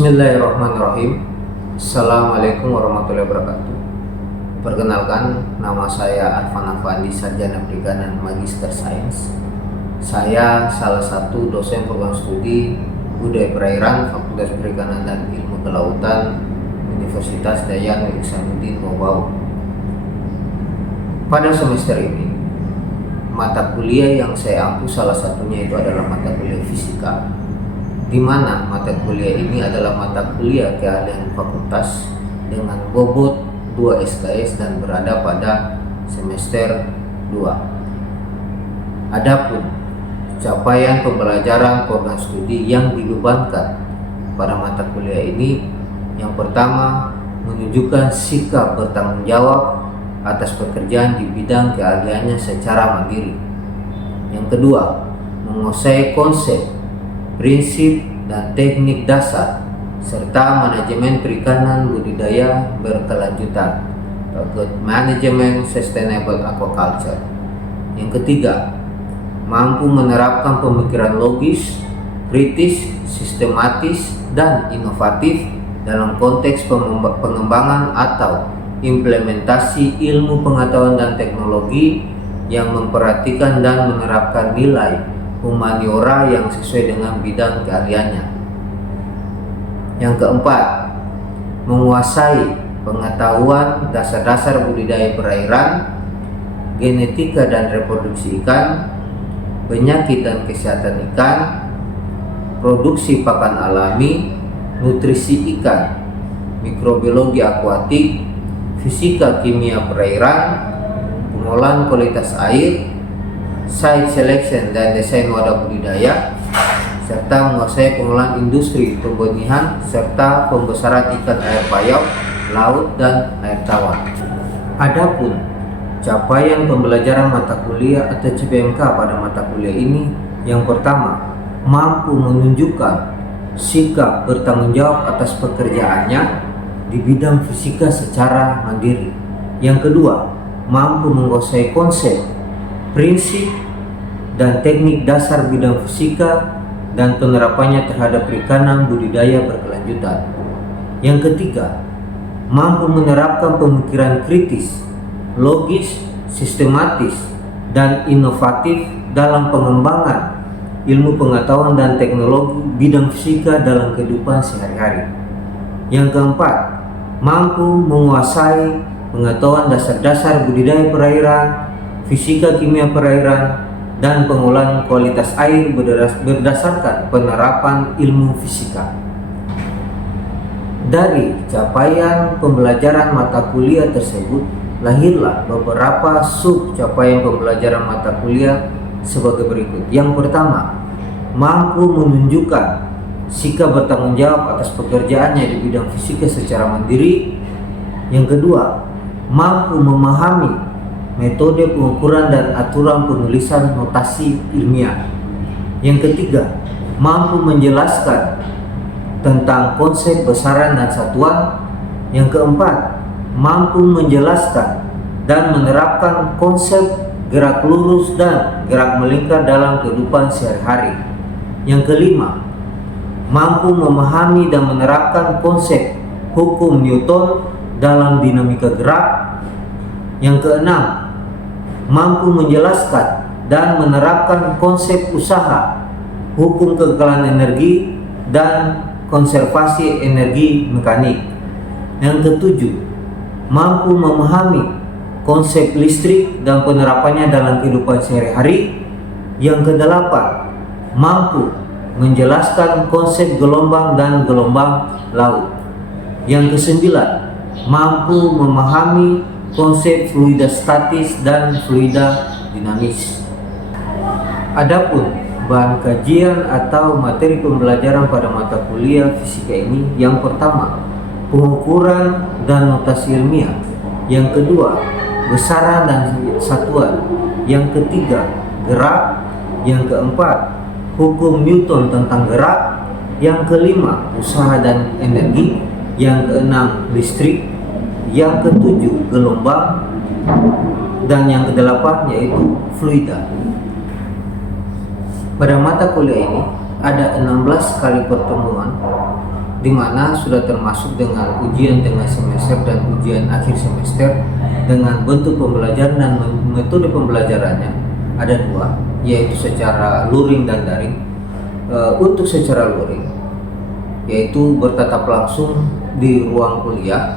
Bismillahirrahmanirrahim. Assalamualaikum warahmatullahi wabarakatuh. Perkenalkan, nama saya Arfan Afandi, sarjana perikanan Magister Sains. Saya salah satu dosen program studi Budaya Perairan Fakultas Perikanan dan Ilmu Kelautan Universitas Dayang Ihsanuddin Wabau. Pada semester ini, mata kuliah yang saya ampu salah satunya itu adalah mata kuliah fisika, di mana mata kuliah ini adalah mata kuliah keahlian fakultas dengan bobot 2 SKS dan berada pada semester 2. Adapun capaian pembelajaran program studi yang dibebankan pada mata kuliah ini, yang pertama, menunjukkan sikap bertanggung jawab atas pekerjaan di bidang keahliannya secara mandiri. Yang kedua, menguasai konsep, prinsip, dan teknik dasar serta manajemen perikanan budidaya berkelanjutan, manajemen sustainable aquaculture. Yang ketiga, mampu menerapkan pemikiran logis, kritis, sistematis, dan inovatif dalam konteks pengembangan atau implementasi ilmu pengetahuan dan teknologi yang memperhatikan dan menerapkan nilai humaniora yang sesuai dengan bidang keahliannya. Yang keempat, menguasai pengetahuan dasar-dasar budidaya perairan, genetika dan reproduksi ikan, penyakit dan kesehatan ikan, produksi pakan alami, nutrisi ikan, mikrobiologi akuatik, fisika kimia perairan, pengolahan kualitas air, site selection dan desain wadah budidaya, serta menguasai pengolahan industri pembenihan serta pembesaran ikan air payau, laut, dan air tawar. Adapun capaian pembelajaran mata kuliah atau CPMK pada mata kuliah ini, yang pertama, mampu menunjukkan sikap bertanggung jawab atas pekerjaannya di bidang fisika secara mandiri. Yang kedua, mampu menguasai konsep, prinsip, dan teknik dasar bidang fisika dan penerapannya terhadap perikanan budidaya berkelanjutan. Yang ketiga, mampu menerapkan pemikiran kritis, logis, sistematis, dan inovatif dalam pengembangan ilmu pengetahuan dan teknologi bidang fisika dalam kehidupan sehari-hari. Yang keempat, mampu menguasai pengetahuan dasar-dasar budidaya perairan, fisika kimia perairan, dan pengolahan kualitas air berdasarkan penerapan ilmu fisika. Dari capaian pembelajaran mata kuliah tersebut, lahirlah beberapa sub capaian pembelajaran mata kuliah sebagai berikut. Yang pertama, mampu menunjukkan sikap bertanggung jawab atas pekerjaannya di bidang fisika secara mandiri. Yang kedua, mampu memahami metode pengukuran dan aturan penulisan notasi ilmiah. Yang ketiga, mampu menjelaskan tentang konsep besaran dan satuan. Yang keempat, mampu menjelaskan dan menerapkan konsep gerak lurus dan gerak melingkar dalam kehidupan sehari-hari. Yang kelima, mampu memahami dan menerapkan konsep hukum Newton dalam dinamika gerak. Yang keenam, mampu menjelaskan dan menerapkan konsep usaha, hukum kekekalan energi, dan konservasi energi mekanik. Yang ketujuh, mampu memahami konsep listrik dan penerapannya dalam kehidupan sehari-hari. Yang kedelapan, mampu menjelaskan konsep gelombang dan gelombang laut. Yang kesembilan, mampu memahami konsep fluida statis dan fluida dinamis. Adapun bahan kajian atau materi pembelajaran pada mata kuliah fisika ini, yang pertama, pengukuran dan notasi ilmiah. Yang kedua, besaran dan satuan. Yang ketiga, gerak. Yang keempat, hukum Newton tentang gerak. Yang kelima, usaha dan energi. Yang keenam, listrik. Yang ketujuh, gelombang. Dan yang kedelapan yaitu fluida. Pada mata kuliah ini ada 16 kali pertemuan di mana sudah termasuk dengan ujian tengah semester dan ujian akhir semester dengan bentuk pembelajaran dan metode pembelajarannya ada dua, yaitu secara luring dan daring. Untuk secara luring yaitu bertatap langsung di ruang kuliah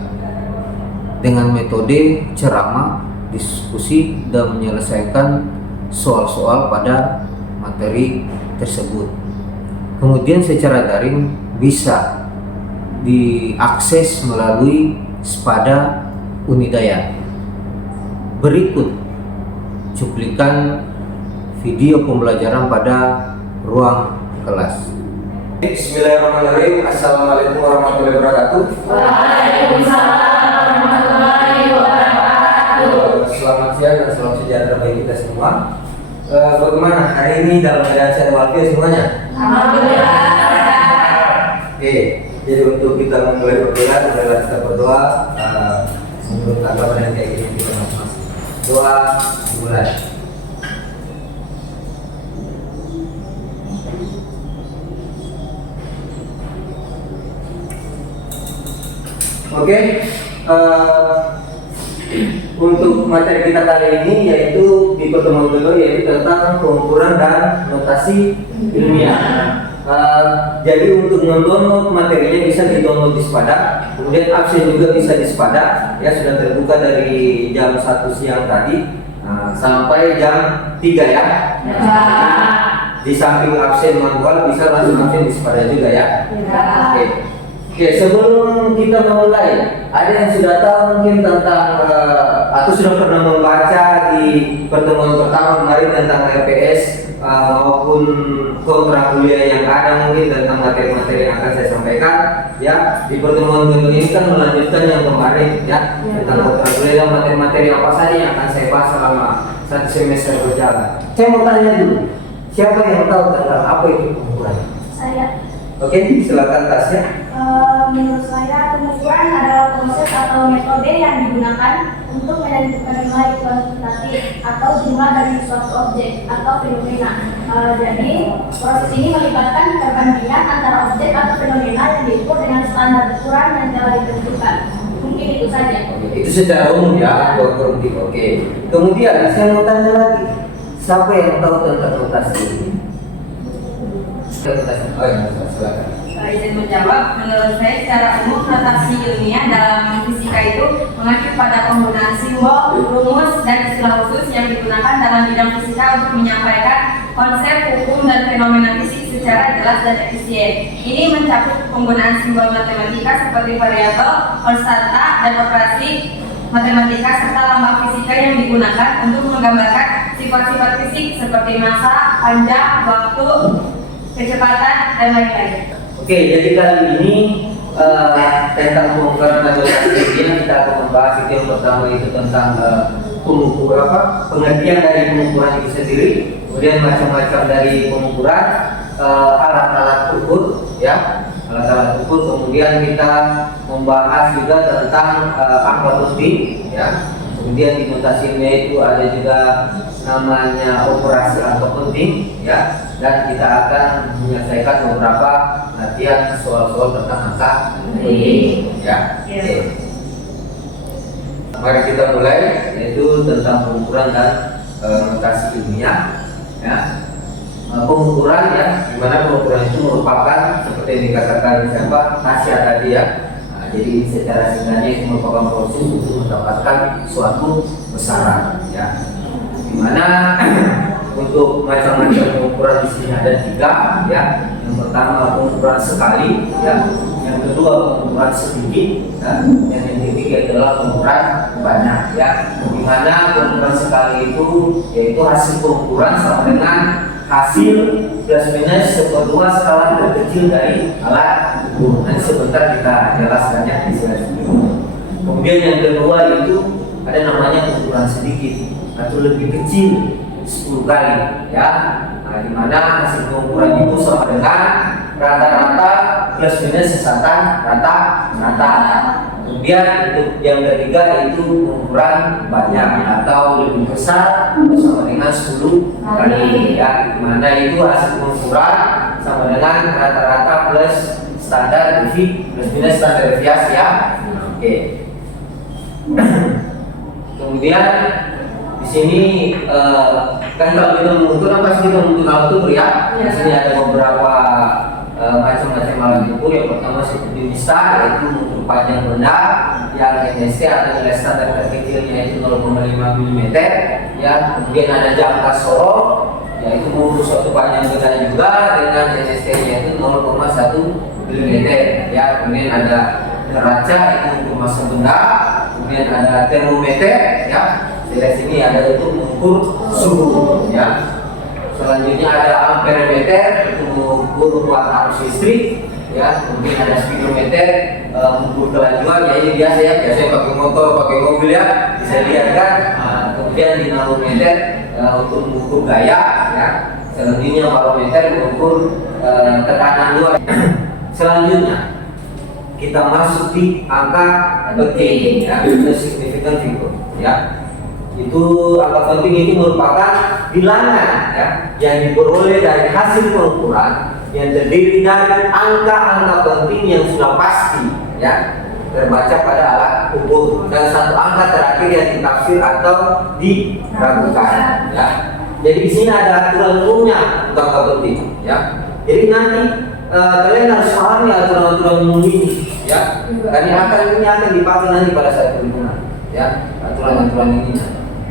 dengan metode ceramah, diskusi, dan menyelesaikan soal-soal pada materi tersebut. Kemudian secara daring bisa diakses melalui Spada Unidaya. Berikut cuplikan video pembelajaran pada ruang kelas. Bismillahirrahmanirrahim. Assalamualaikum warahmatullahi wabarakatuh. Waalaikumsalam warahmatullahi wabarakatuh. Selamat siang dan salam sejahtera bagi kita semua. Bagaimana hari ini dalam keadaan sehat walafiat semuanya? Alhamdulillah. Oke, jadi untuk kita memulai berdoa, adalah kita berdoa menurut agama dan keyakinan kita masing-masing. Doa dimulai. Oke, untuk materi kita kali ini yaitu di pertemuan kedua yaitu tentang pengukuran dan notasi ilmiah. Jadi untuk mendownload materinya bisa di-download di Spada, kemudian absen juga bisa di Spada, ya sudah terbuka dari jam 1 siang tadi sampai jam 3 ya. Di samping absen manual bisa langsung absen di Spada juga ya. Oke, sebelum kita memulai, ada yang sudah tahu mungkin tentang atau sudah pernah membaca di pertemuan pertama kemarin tentang RPS maupun kontrak kuliah yang ada mungkin tentang materi-materi yang akan saya sampaikan ya. Di pertemuan kedua ini kan melanjutkan yang kemarin ya, tentang kontrak kuliah dan materi-materi apa saja yang akan saya bahas selama 1 semester berjalan. Saya mau tanya dulu, siapa yang tahu tentang apa itu pengukuran? Saya. Oke, silakan Tasya. Menurut saya pengukuran adalah proses atau metode yang digunakan untuk menentukan nilai kuantitatif atau jumlah dari suatu objek atau fenomena. Jadi proses ini melibatkan perbandingan antara objek atau fenomena yang diukur dengan standar ukuran yang telah ditentukan. Mungkin itu saja. Itu secara umum ya, Oke. Kemudian saya mau tanya lagi, siapa yang tahu tentang notasi ini? Oh ya, silakan. Izin menjawab, menurut saya secara umum notasi ilmiah dalam fisika itu mengacu pada penggunaan simbol, rumus, dan istilah khusus yang digunakan dalam bidang fisika untuk menyampaikan konsep, hukum, dan fenomena fisik secara jelas dan efisien. Ini mencakup penggunaan simbol matematika seperti variabel, konstanta, dan operasi matematika serta lambang fisika yang digunakan untuk menggambarkan sifat-sifat fisik seperti massa, panjang, waktu, kecepatan, dan lain-lain. Oke, jadi kali ini tentang pengukuran dan notasi ilmiah kita akan membahas itu yang pertama itu tentang pengertian dari pengukuran itu sendiri, kemudian macam-macam dari pengukuran, alat-alat ukur, ya, alat-alat ukur. Kemudian kita membahas juga tentang angka penting, ya. Kemudian di notasi ilmiah itu ada juga namanya operasi angka penting, ya. Dan kita akan menyelesaikan beberapa latihan soal-soal tentang angka penting, ya. Oke. Mari kita mulai, yaitu tentang pengukuran dan notasi ilmiah, ya. Pengukuran ya, dimana pengukuran itu merupakan seperti yang dikatakan siapa Tasya tadi ya. Jadi secara singkatnya itu merupakan proses untuk mendapatkan suatu besaran, ya. Dimana untuk macam-macam pengukuran di sini ada 3, ya. Yang pertama pengukuran sekali, ya. Yang kedua pengukuran sedikit, ya. Dan yang ketiga adalah pengukuran banyak, ya. Dimana pengukuran sekali itu yaitu hasil pengukuran sama dengan hasil plus minus seperluas skala terkecil dari alat ukur. Nanti sebentar kita jelaskannya di sini. Kemudian yang kedua itu ada namanya pengukuran sedikit atau lebih kecil 10 kali, ya. Nah, di mana hasil pengukuran itu sama dengan rata-rata plus minus sesatan rata-rata. Kemudian untuk yang ketiga itu pengukuran banyak atau lebih besar sama dengan 10 kali, ya. Di mana itu hasil pengukuran sama dengan rata-rata plus standar UV plus minus standar deviasi ya. Oke. Kemudian di sini kan kalau kita mengukur kan pasti kita mengukur altur ya. Di sini ada beberapa macam-macam alat ukur. Yang pertama seperti bisa yaitu mengukur panjang benda, yang NST atau nilai standar terkecilnya itu 0,5 mm ya. Kemudian ada jangka sorong yaitu mengukur suatu panjang benda juga dengan NST-nya itu 0,1 mm ya. Kemudian ada neraca itu mengukur massa benda, kemudian ada termometer ya. Di sini ada untuk mengukur suhu ya. Selanjutnya ada amperemeter itu mengukur kuat arus listrik ya. Kemudian ada speedometer mengukur kelajuan ya, ini biasa ya, biasanya pakai motor, pakai mobil ya, bisa lihat kan. Kemudian dinamometer untuk mengukur gaya ya. Selanjutnya barometer mengukur tekanan luar. Selanjutnya kita masuk di angka penting ya, itu significant figure ya. Itu angka penting itu merupakan bilangan ya, yang diperoleh dari hasil pengukuran yang terdiri dari angka-angka penting yang sudah pasti ya terbaca pada alat ukur, dan satu angka terakhir yang ditafsir atau diragukan ya. Jadi di sini ada aturan umumnya untuk angka penting ya. Jadi nanti kalian harus pahami aturan-aturan umum ini ya, karena ini akan dipakai nanti pada saat perhitungan ya, aturan-aturan ini.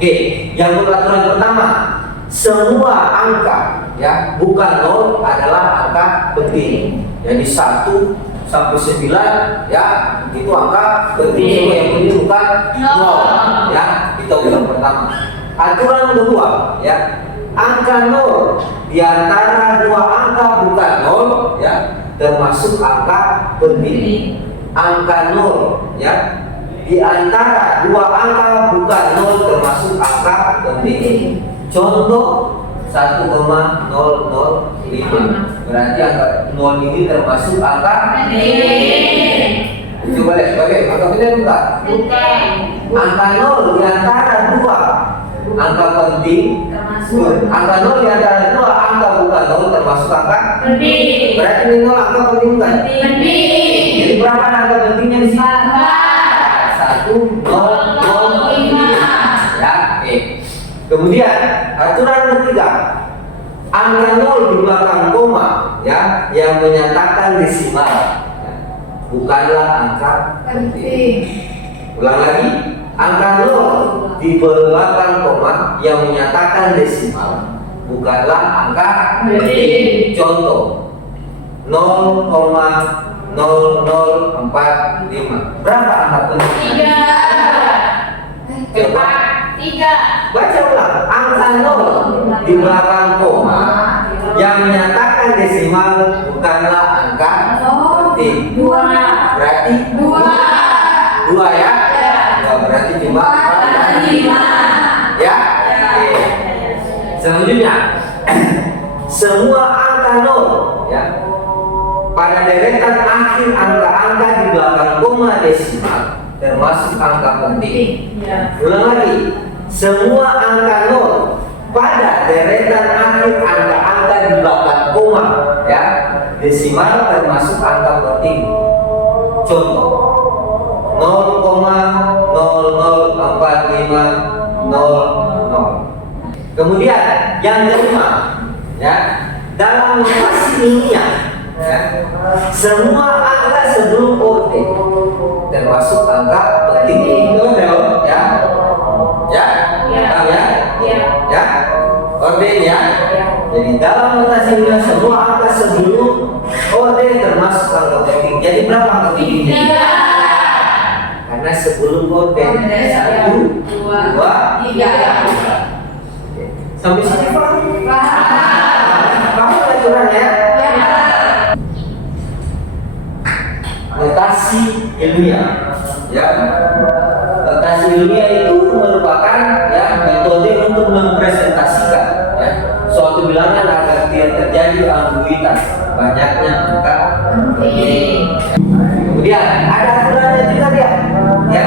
Oke, yang aturan pertama, semua angka ya bukan 0 adalah angka penting. Jadi 1 sampai 9 ya itu angka penting, semua yang penting bukan 0 ya. Itu yang pertama. Aturan kedua ya, angka 0 di antara dua angka bukan 0 ya termasuk angka penting. Angka 0 ya di antara dua angka bukan 0 termasuk angka penting. Contoh 1,005 berarti angka 0 ini termasuk angka penting. Coba lihat sebagai angka penting bukan? Angka 0 di antara dua angka penting termasuk. Angka 0 di antara dua angka bukan 0 termasuk angka penting. Berarti ini 0 angka penting bukan? Penting. Jadi berapa angka pentingnya di sini? 1,005 ya. Oke. Kemudian aturan ketiga, angka 0 di belakang koma ya yang menyatakan desimal ya, bukanlah angka penting. Ulang lagi, angka 0 di belakang koma yang menyatakan desimal bukanlah angka penting. Contoh 0,0045. Berapa angka penting? 3. Baca ulang, angka 0 di belakang koma yang menyatakan desimal bukanlah angka penting. 2. Berarti 2 ya? Berarti cuma 5 ya? Oke. Selanjutnya semua angka 0 ya pada deretan akhir angka-angka di belakang koma desimal termasuk angka penting. Ulang lagi, semua angka 0 pada deretan akhir angka-angka di belakang koma ya desimal termasuk angka penting. Contoh 0,004500. Kemudian yang kelima ya, dalam notasi ilmiah ya, semua angka sebelum orde termasuk angka penting. Itu ya ya ya orden ya. Jadi dalam notasi ilmiah semua angka sebelum orde termasuk angka penting. Jadi berapa angka pentingnya? 3. Karena sebelum orde 1, 2, 3. Sampai sini paham? Paham aturannya? Notasi ilmiah ya. Notasi ilmiah itu merupakan ya metode untuk mempresentasikan ya suatu bilangan agar tidak terjadi ambiguitas banyaknya angka penting. Kemudian ada aturannya juga dia ya.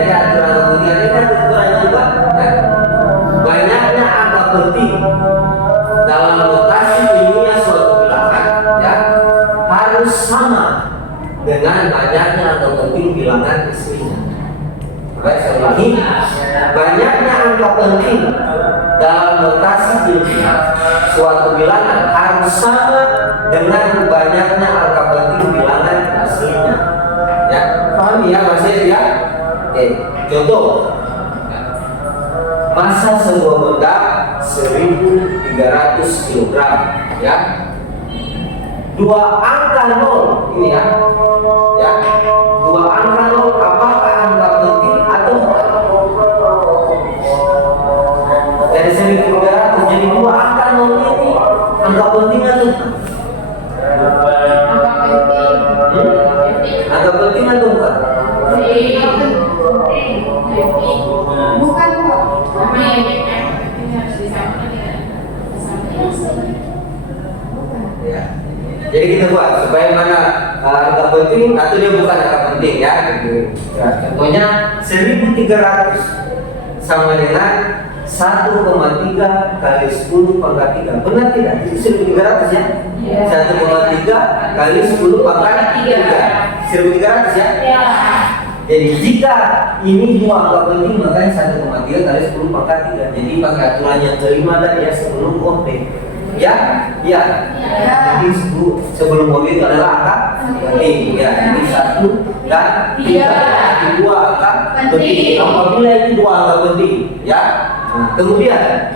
Jadi aturan kemudian ini kan aturannya juga ya. Banyaknya angka penting dalam notasi ilmiah suatu bilangan ya harus sama penting dalam notasi ilmiah suatu bilangan harus sama dengan banyaknya angka penting bilangan aslinya. Ya, pahami ya maksudnya ya? Oke, contoh. Massa sebuah benda 1.300 kg, ya. Dua angka 0 ini ya. Ya. Dua angka 0 apakah angka penting atau bukan? Dari 1.300 jadi dua angka 0 ini angka penting atau bukan? Angka penting atau bukan? Bukan kok. Ya. Jadi kita buat supaya mana angka penting atau dia bukan angka penting ya. Ya, contohnya 1.300 sama dengan 1,3 kali 10 pangkat 3. Benar tidak? Itu 1.300 ya? 1,3 kali 10 pangkat 3. 1.300 ya? Ya. Jadi jika ini dua angka penting makanya 1,3 kali 10 pangkat 3. Jadi pakai aturan yang kelima tadi ya sebelum OP. Ya? Ya. Jadi sebelum OP itu adalah angka penting. Ya, ini 1 dan 3. Jadi dua angka penting. Apabila itu dua angka penting, ya. Nah, kemudian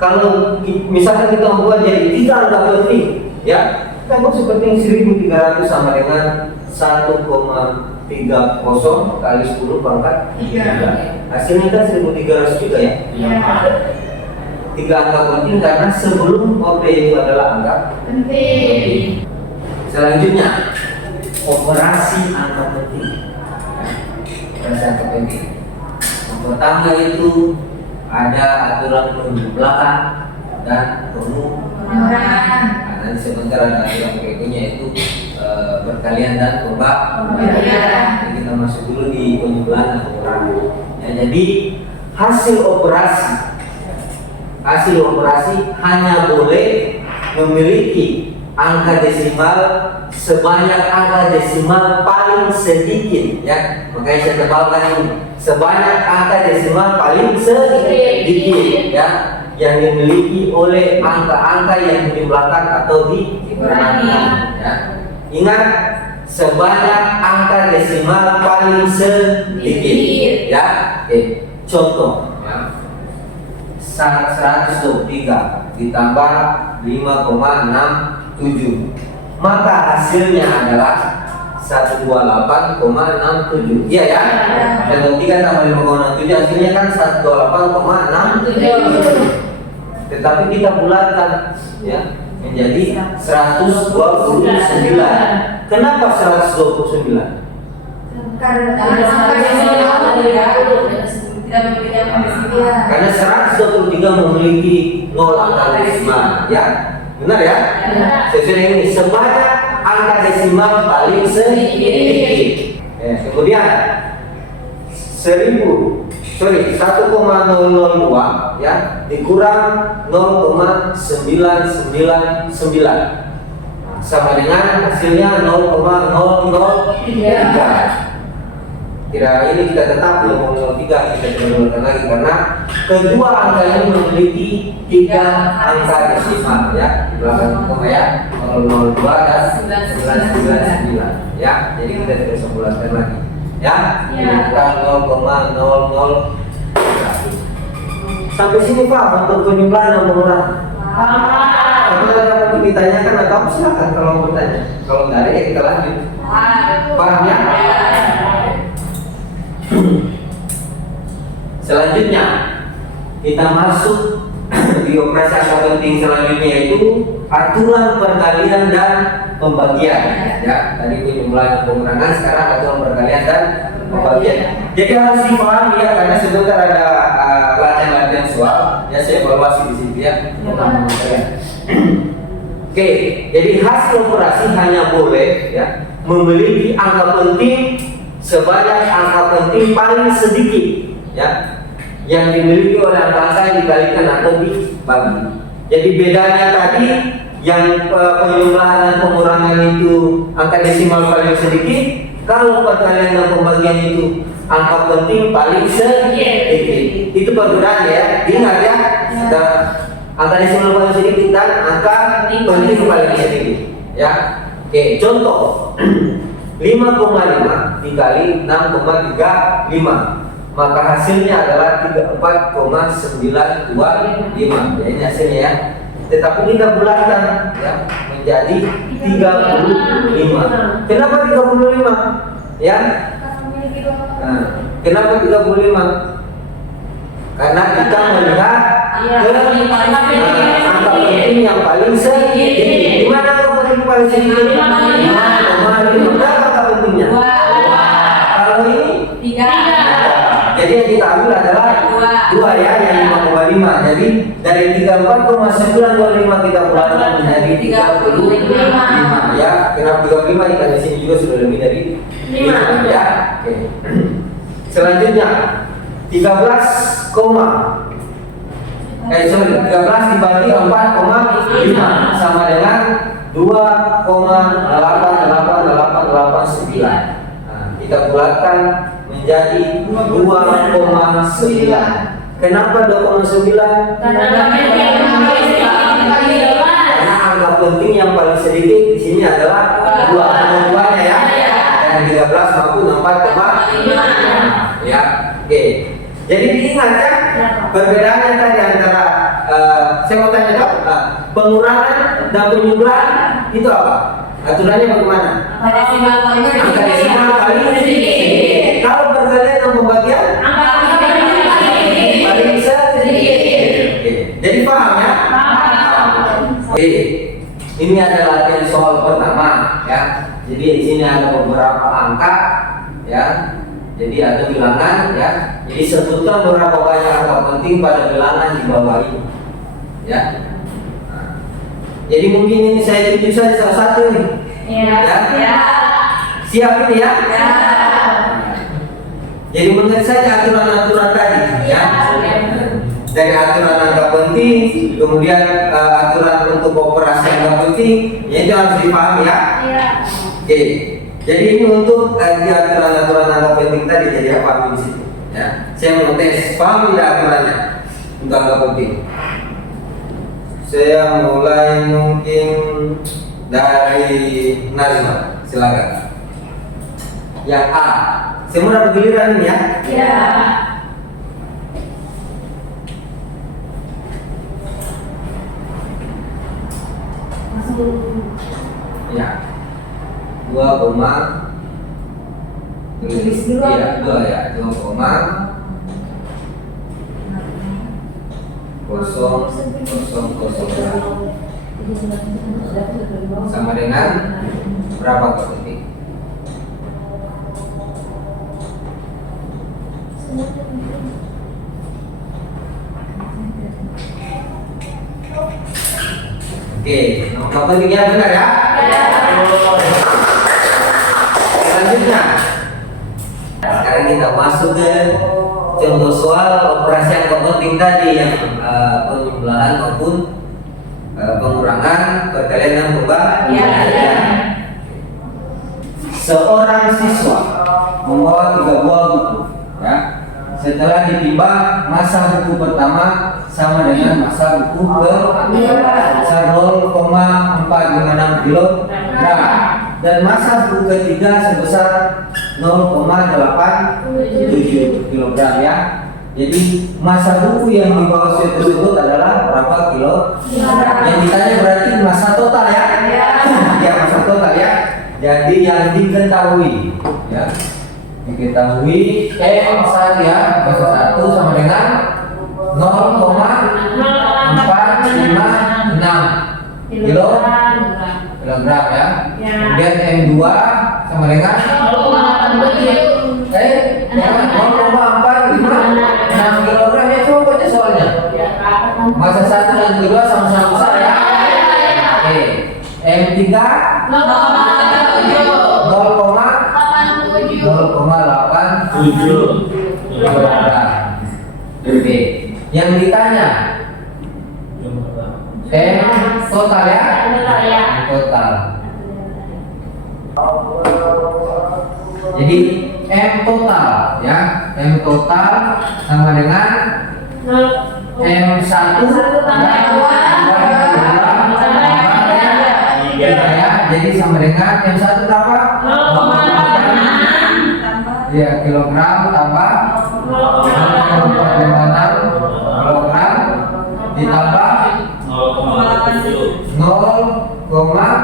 kalau misalkan kita membuat jadi 3 angka penting, ya. Kan seperti 1.300 sama dengan 1,30 kali 10 pangkat 3. Hasilnya kan 1.300 juga ya. Tiga angka penting karena sebelum OP itu adalah angka penting. Selanjutnya operasi angka penting. Operasi angka penting. Yang pertama itu ada aturan penjumlahan dan pengurangan. Nanti sebentar ada aturan berikutnya itu berkalian dan pembagian. Jadi kita masuk dulu di penjumlahan dan pengurangan. Ya, jadi hasil operasi hanya boleh memiliki angka desimal sebanyak angka desimal paling sedikit, ya. Makanya saya tebalkan ini sebanyak angka desimal paling sedikit, ya, yang dimiliki oleh angka-angka yang dijumlahkan atau dikurangi, ya. Ingat, sebanyak angka desimal paling sedikit, ya. Oke. Contoh, ya. 123 ditambah 5,67, maka hasilnya adalah 128,67. Iya ya? Dan 3 tambah 5,67 hasilnya kan 128,67. Tetapi kita bulatkan ya menjadi 129. Kenapa 129? Karena 123 memiliki 0 angka desimal, ya. Benar ya? Sesuai ini sebanyak angka desimal paling sedikit. Ya, kemudian 1,002 ya dikurang 0,999 sama dengan hasilnya 0,003. Kira ini kita tetap 0,03 kita keluarkan lagi karena kedua angka ini memiliki 3 angka desimal ya di belakang koma ya 002 dan 999 ya. Jadi kita tidak bisa bulatkan lagi ya. Kita 0,001. Sampai sini Pak untuk penjumlahan dan pengurangan. Kalau ada yang ditanyakan atau silakan kalau mau bertanya. Kalau nggak ada ya kita lanjut. Paham ya? Selanjutnya kita masuk di operasi angka penting selanjutnya yaitu aturan perkalian dan pembagian. Ya, tadi penjumlahan pengurangan, sekarang aturan perkalian dan pembagian. Jadi harus dipahami ya karena sebentar ada latihan soal ya saya evaluasi di sini ya. Oke, jadi hasil operasi hanya boleh ya memiliki angka penting sebanyak angka penting paling sedikit ya yang dimiliki oleh angka yang dikalikan atau dibagi. Jadi bedanya tadi yang penjumlahan dan pengurangan itu angka desimal paling sedikit, kalau perkalian dan pembagian itu angka penting paling sedikit. Itu perbedaan ya. Ingat ya. Angka desimal paling sedikit dan angka penting paling sedikit. Ya. Oke, contoh 5,5 dikali 6,35, maka hasilnya adalah 34,925. Ya, ini hasilnya ya. Tetapi kita bulatkan ya menjadi 35. Kenapa 35? Ya. Nah, kenapa 35? Karena kita melihat angka penting yang paling sedikit. Di mana angka penting paling sedikit? 5,5. Berapa angka pentingnya? Kalau ini 3. Jadi yang kita ambil adalah 2 ya, yang 5,5. Jadi dari 34,925 kita bulatkan menjadi 35 ya. Kenapa 35? Ikan di sini juga sudah lebih dari 5 ya. Oke. Selanjutnya 13 dibagi 4,5 sama dengan 2,88889. Nah, kita bulatkan menjadi 2,9. Kenapa 2,9? Karena angka penting yang paling sedikit di sini adalah 2,2-nya ya. Dan 13 maupun 4,5 ya. Oke. Jadi diingat ya perbedaannya tadi antara saya mau tanya dok, pengurangan dan penjumlahan itu apa? Aturannya bagaimana? Angka desimal paling sedikit. Kalau perkalian dan pembagian paling sedikit. Jadi paham ya? Oke. Ini adalah latihan soal pertama ya. Jadi di sini ada beberapa angka ya. Jadi ada bilangan ya. Jadi sebutkan berapa banyak angka penting pada bilangan di bawah ini. Ya. Nah, jadi mungkin ini saya tunjuk saja salah satu nih. Ya. Siap ini ya? Jadi mengenai saja aturan-aturan tadi ya. Dari aturan angka penting, kemudian aturan untuk operasi angka penting, ya itu harus dipahami ya. Oke. Jadi ini untuk di aturan-aturan angka penting tadi, jadi apa di situ? Ya, saya mau tes, paham tidak aturannya untuk angka penting? Saya mulai mungkin dari Nazma, silakan. Yang A, saya mau dapat giliran ini ya. Ya. 2, tulis dulu ya, 2 ya, 2, sama dengan berapa titik? Oke, nomor ketiganya benar ya? Selanjutnya, sekarang kita masuk ke contoh soal operasi angka penting tadi yang penjumlahan maupun pengurangan, perkalian dan pembagian. Seorang siswa membawa 3 buah buku, ya. Setelah ditimbang, massa buku pertama sama dengan massa buku kedua 0,456 kg dan massa buku ketiga sebesar 0,87 kg ya. Jadi massa buku yang dibawa tersebut adalah berapa kilo? Yang ditanya berarti massa total ya? Ya, massa total ya. Jadi yang diketahui ya. Diketahui M1 ya, massa 1 sama dengan 0,456 kilogram ya. Kemudian M2 sama dengan 0,456 kilogram ya, coba baca soalnya. Massa 1 dan 2 sama-sama besar ya. Oke. M3 0,87 kilogram. Oke. Yang ditanya total ya? Total. Jadi M total ya. M total sama dengan M1 ya. Jadi sama dengan M1 berapa? Ya, kilogram tambah 0,56 kilogram ditambah 0,87 kilogram.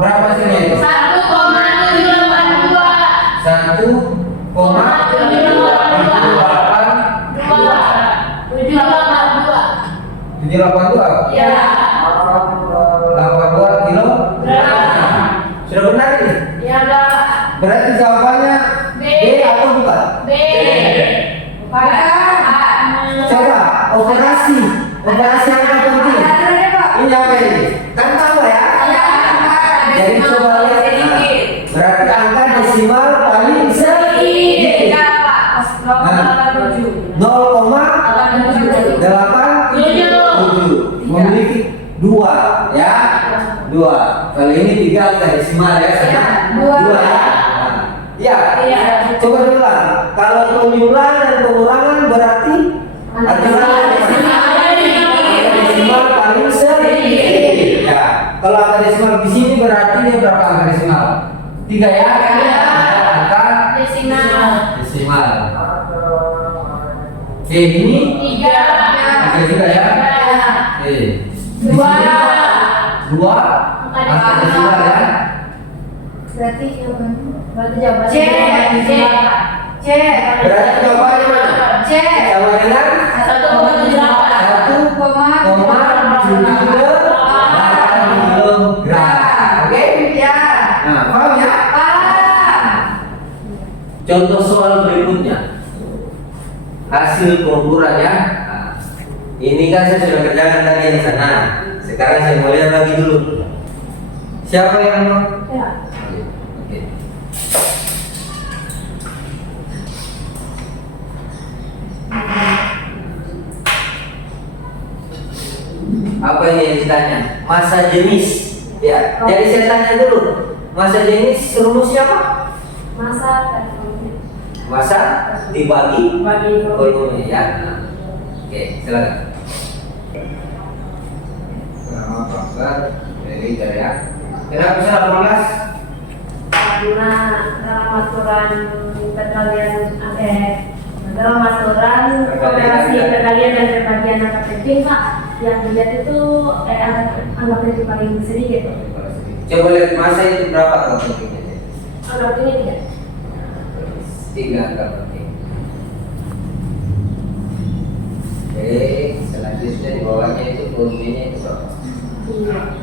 Berapa sini itu? 1,782 Ya. 82 kilo. Sudah benar ini? Ya, Kak. Berarti jawabannya B. B atau bukan? B. Coba operasi yang penting. Ini apa ini? Kan tahu ya? Jadi coba lihat. Berarti angka desimal paling sedikit. 0,87 memiliki 2 ya. 2. Kalau ini 3 angka desimal ya. Dua. 2 ya. Ya. Coba diulang. Kalau penjumlahan dan pengurangan berarti angka desimal paling sedikit. Ya. Kalau angka desimal di sini berarti dia berapa angka desimal? 3 ya. Angka desimal. Oke, ini 3 juga ya. Oke. 2 angka desimal ya. Berarti jawabannya C. Berarti jawabannya mana? C. Sama dengan 1,78 kilogram. Oke? Ya. Nah, paham ya? Contoh soal berikutnya. Hasil pengukuran ya. Nah, ini kan saya sudah kerjakan tadi yang sana. Sekarang saya mau lihat lagi dulu. Siapa yang mau? Ya. Oke. Apa ini yang ditanya? Massa jenis. Ya. Jadi saya tanya dulu. Massa jenis rumusnya apa? Massa dibagi volume ya. Oke, silakan. Nama Pak dari ya. Kenapa bisa 18? Karena dalam aturan perkalian dalam aturan operasi perkalian dan perbagian angka penting Pak, yang dilihat itu angka penting paling sedikit. Coba lihat masa itu berapa angka pentingnya? Angka pentingnya 3 angka penting. Oke, selanjutnya di bawahnya itu volumenya itu berapa? 3.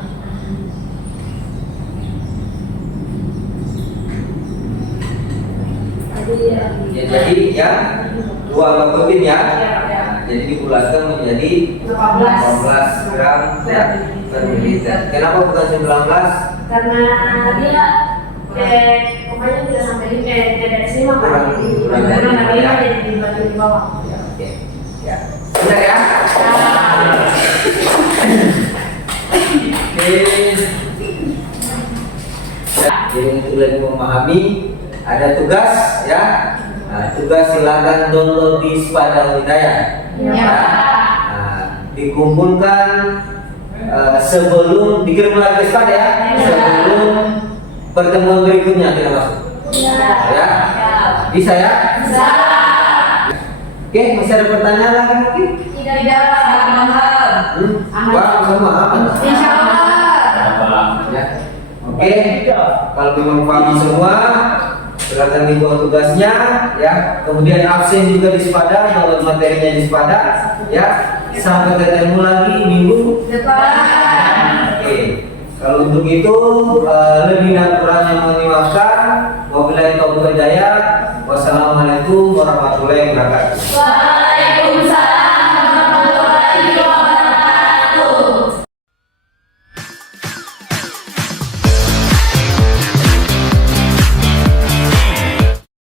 Ya, jadi ya 2 angka penting ya. Nah, jadi dibulatkan menjadi 18 gram per mililiter. Kenapa bukan 19? Karena dia pokoknya tidak sampai tidak desimal Pak. Jadi dibagi di bawah. Ya, oke. Ya. Benar ya? Oke. Jadi untuk lebih memahami ada tugas ya. Nah, tugas silakan download di Spada Hidayah. Ya. Nah, dikumpulkan sebelum dikirim lagi ke Spada ya. Sebelum pertemuan berikutnya kita masuk. Ya. Bisa ya? Bisa. Oke, masih ada pertanyaan lagi mungkin? Tidak. Wah, semua apa? Insya Allah. Ya. Oke, kalau memang paham semua, silakan dibuat tugasnya, ya. Kemudian absen juga di Spada, download materinya di Spada, ya. Sampai ketemu lagi minggu Depan. Oke. Kalau untuk itu lebih dan kurangnya mohon dimaafkan. Wabillahi taufiq wal hidayah. Wassalamualaikum warahmatullahi wabarakatuh.